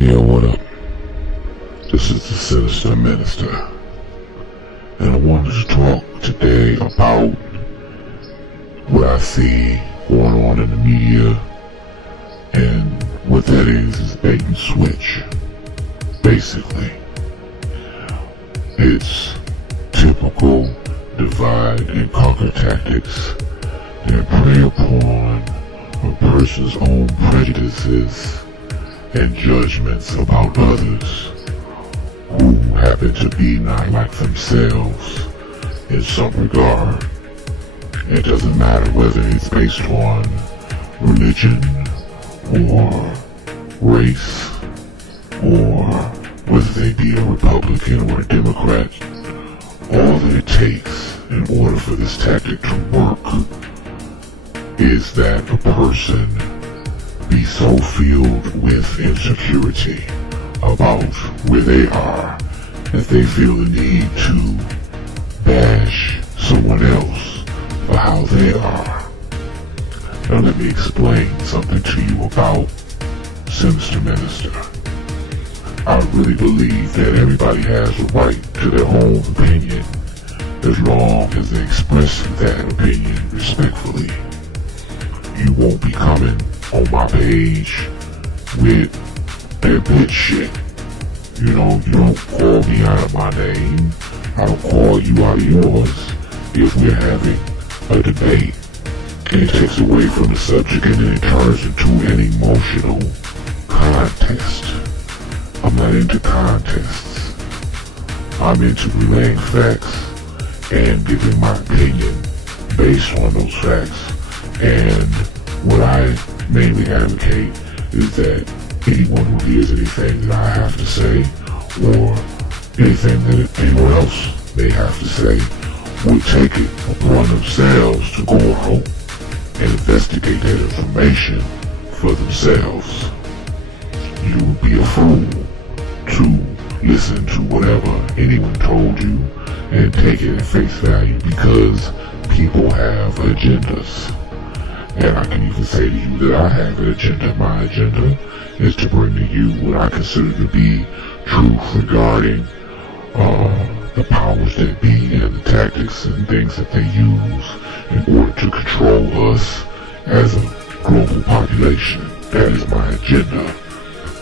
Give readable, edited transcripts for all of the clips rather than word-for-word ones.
Yo, what up? This is the Sinister Minister, and I wanted to talk today about what I see going on in the media, and what that is bait and switch. Basically, it's typical divide and conquer tactics that prey upon a person's own prejudices and judgments about others who happen to be not like themselves in some regard. It doesn't matter whether it's based on religion or race, or whether they be a Republican or a Democrat. All that it takes in order for this tactic to work is that a person be so filled with insecurity about where they are that they feel the need to bash someone else for how they are. Now let me explain something to you about Sinister Minister. I really believe that everybody has a right to their own opinion, as long as they express that opinion respectfully. You won't be coming on my page with that bitch shit. You know, you don't call me out of my name. I don't call you out of yours if we're having a debate. And it takes away from the subject and then it turns into an emotional contest. I'm not into contests. I'm into relaying facts and giving my opinion based on those facts. And what I mainly advocate is that anyone who hears anything that I have to say, or anything that anyone else may have to say, would take it upon themselves to go out and investigate that information for themselves. You would be a fool to listen to whatever anyone told you and take it at face value, because people have agendas. And I can even say to you that I have an agenda. My agenda is to bring to you what I consider to be truth regarding the powers that be and the tactics and things that they use in order to control us as a global population. That is my agenda.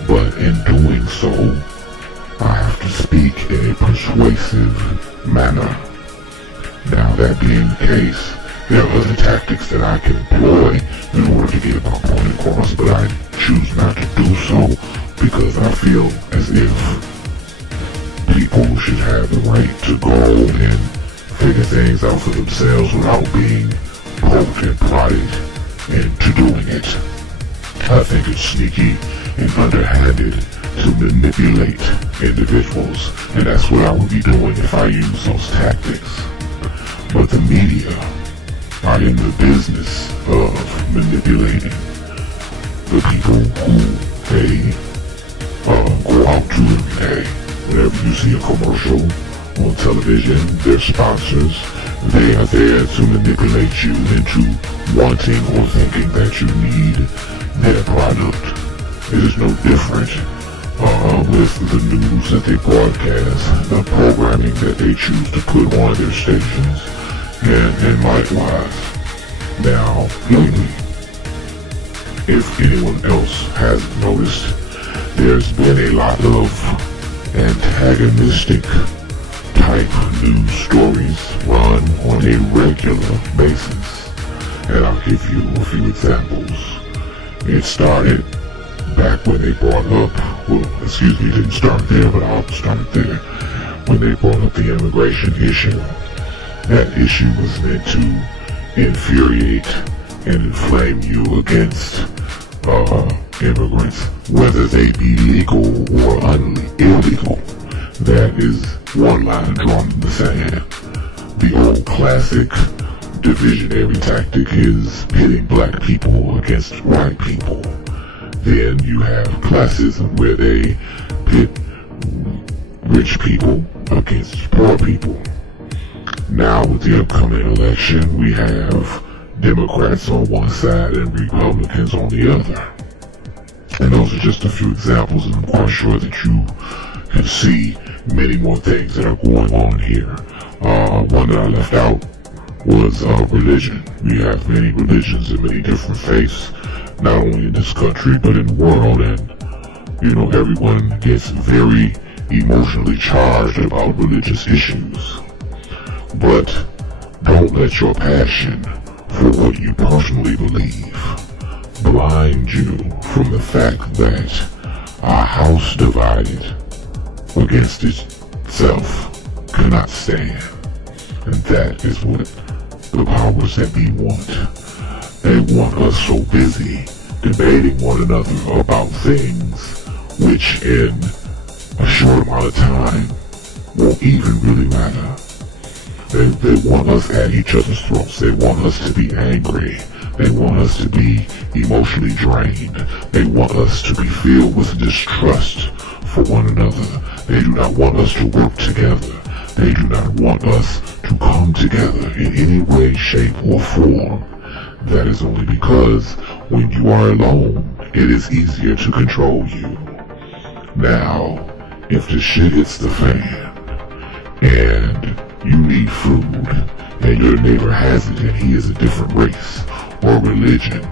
But in doing so, I have to speak in a persuasive manner. Now, that being the case, there are other tactics that I can employ in order to get my point across, but I choose not to do so because I feel as if people should have the right to go and figure things out for themselves without being poked and prodded into doing it. I think it's sneaky and underhanded to manipulate individuals, and that's what I would be doing if I use those tactics. But the media are in the business of manipulating the people who they go out to every day. Whenever you see a commercial on television, their sponsors, they are there to manipulate you into wanting or thinking that you need their product. It is no different with the news that they broadcast, the programming that they choose to put on their stations, and likewise. Now, lately, if anyone else hasn't noticed, there's been a lot of antagonistic type news stories run on a regular basis. And I'll give you a few examples. It started back when they brought up, it didn't start there, but I'll start there. When they brought up the immigration issue. That issue was meant to infuriate and inflame you against immigrants, whether they be legal or illegal. That is one line drawn in the sand. The old classic divisionary tactic is pitting black people against white people. Then you have classism, where they pit rich people against poor people. Now with the upcoming election, we have Democrats on one side and Republicans on the other. And those are just a few examples, and I'm quite sure that you can see many more things that are going on here. One that I left out was religion. We have many religions and many different faiths, not only in this country, but in the world, and everyone gets very emotionally charged about religious issues. But don't let your passion for what you personally believe blind you from the fact that a house divided against itself cannot stand. And that is what the powers that be want. They want us so busy debating one another about things which in a short amount of time won't even really matter. They want us at each other's throats. They want us to be angry. They want us to be emotionally drained. They want us to be filled with distrust for one another. They do not want us to work together. They do not want us to come together in any way, shape, or form. That is only because when you are alone, it is easier to control you. Now, if the shit hits the fan, and you need food, and your neighbor has it, and he is a different race, or religion,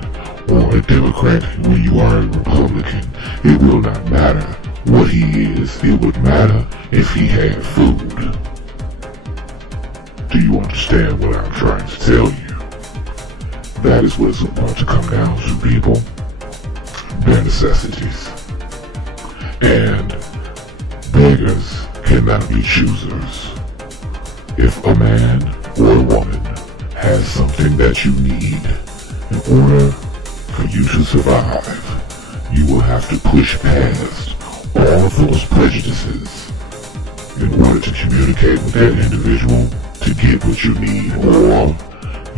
or a Democrat when you are a Republican, it will not matter what he is. It would matter if he had food. Do you understand what I'm trying to tell you? That is what it's about to come down to, people. Bare necessities. And beggars cannot be choosers. If a man or a woman has something that you need, in order for you to survive, you will have to push past all of those prejudices in order to communicate with that individual to get what you need. Or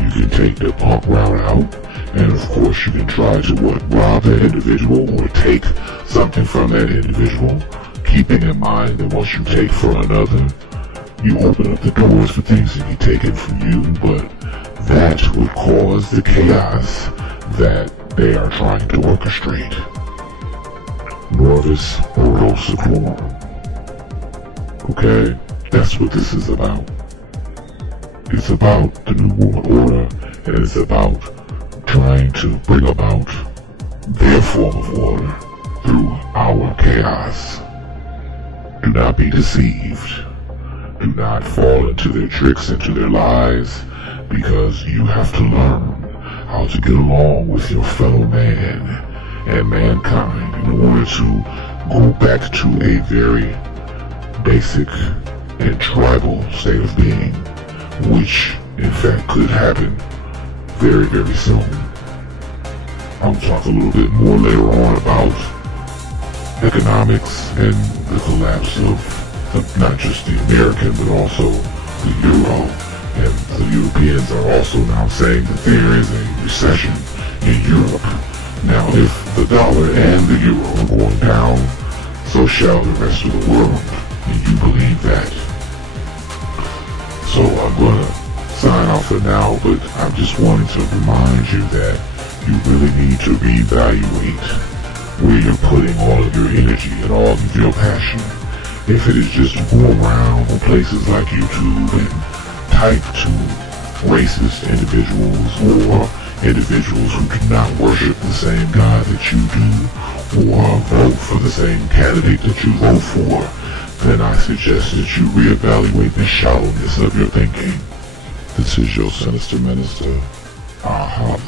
you can take the punk route out, and of course you can try to rob that individual or take something from that individual, keeping in mind that once you take from another, you open up the doors for things to be taken from you, but that would cause the chaos that they are trying to orchestrate. Norvis Orosiclorum. Okay? That's what this is about. It's about the New World Order, and it's about trying to bring about their form of order through our chaos. Do not be deceived. Do not fall into their tricks, into their lies, because you have to learn how to get along with your fellow man and mankind in order to go back to a very basic and tribal state of being, which in fact could happen very, very soon. I'll talk a little bit more later on about economics and the collapse of not just the American, but also the Euro. And the Europeans are also now saying that there is a recession in Europe. Now, if the dollar and the euro are going down, so shall the rest of the world, and you believe that. So I'm gonna sign off for now, but I just wanted to remind you that you really need to reevaluate where you're putting all of your energy and all of your passion. If it is just to go around on places like YouTube and type to racist individuals or individuals who do not worship the same God that you do, or vote for the same candidate that you vote for, then I suggest that you reevaluate the shallowness of your thinking. This is your sinister minister. Holla.